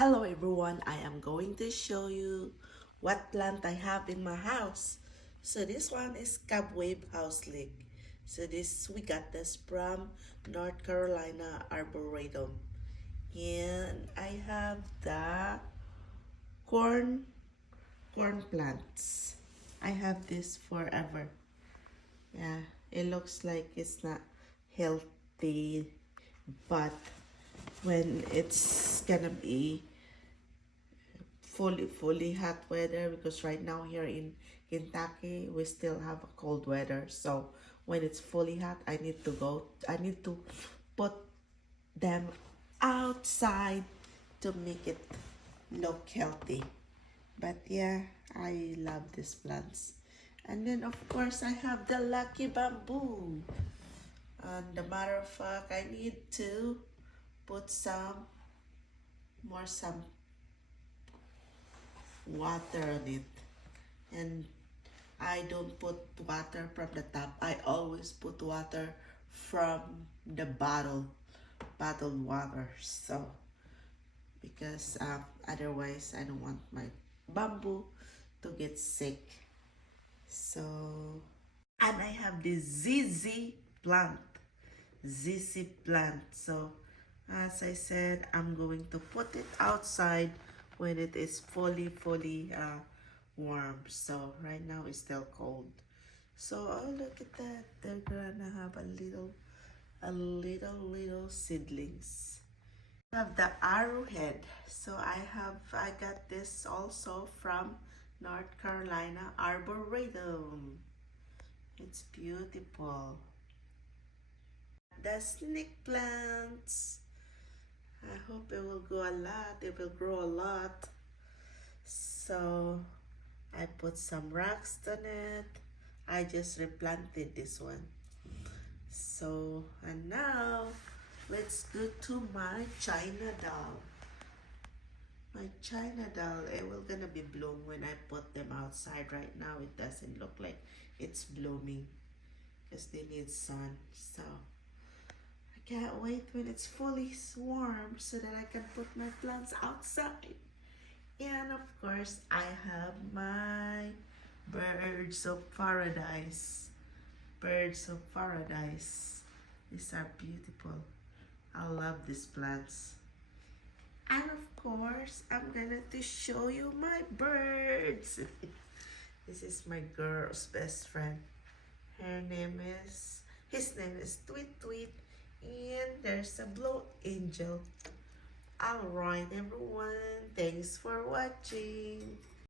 Hello everyone, I am going to show you what plant I have in my house. So this one is cobweb house leek. So we got this from North Carolina Arboretum. And I have the corn corn plants. I have this forever. Yeah, it looks like it's not healthy, but when it's gonna be fully hot weather, because right now here in Kentucky we still have a cold weather, so when it's fully hot I need to put them outside to make it look healthy. But yeah, I love these plants. And then of course I have the lucky bamboo. And the matter of fact, I need to put some water on it. And I don't put water from the tap. I always put water from the bottled water. So because otherwise I don't want my bamboo to get sick. So, and I have this plant ZZ plant. So as I said, I'm going to put it outside when it is fully warm. So right now it's still cold. So oh, look at that, they're gonna have little seedlings. I have the arrowhead. So I got this also from North Carolina Arboretum. It's beautiful. The snake plants, I hope it will go a lot. It will grow a lot. So I put some rocks on it. I just replanted this one. So, and now let's go to my China doll. My China doll, it will gonna be bloom when I put them outside. Right now it doesn't look like it's blooming because they need sun. So I can't wait when it's fully warm so that I can put my plants outside. And of course, I have my birds of paradise. Birds of paradise. These are beautiful. I love these plants. And of course, I'm gonna to show you my birds. This is my girl's best friend. His name is Tweet Tweet. And there's a blue angel. Alright everyone, thanks for watching.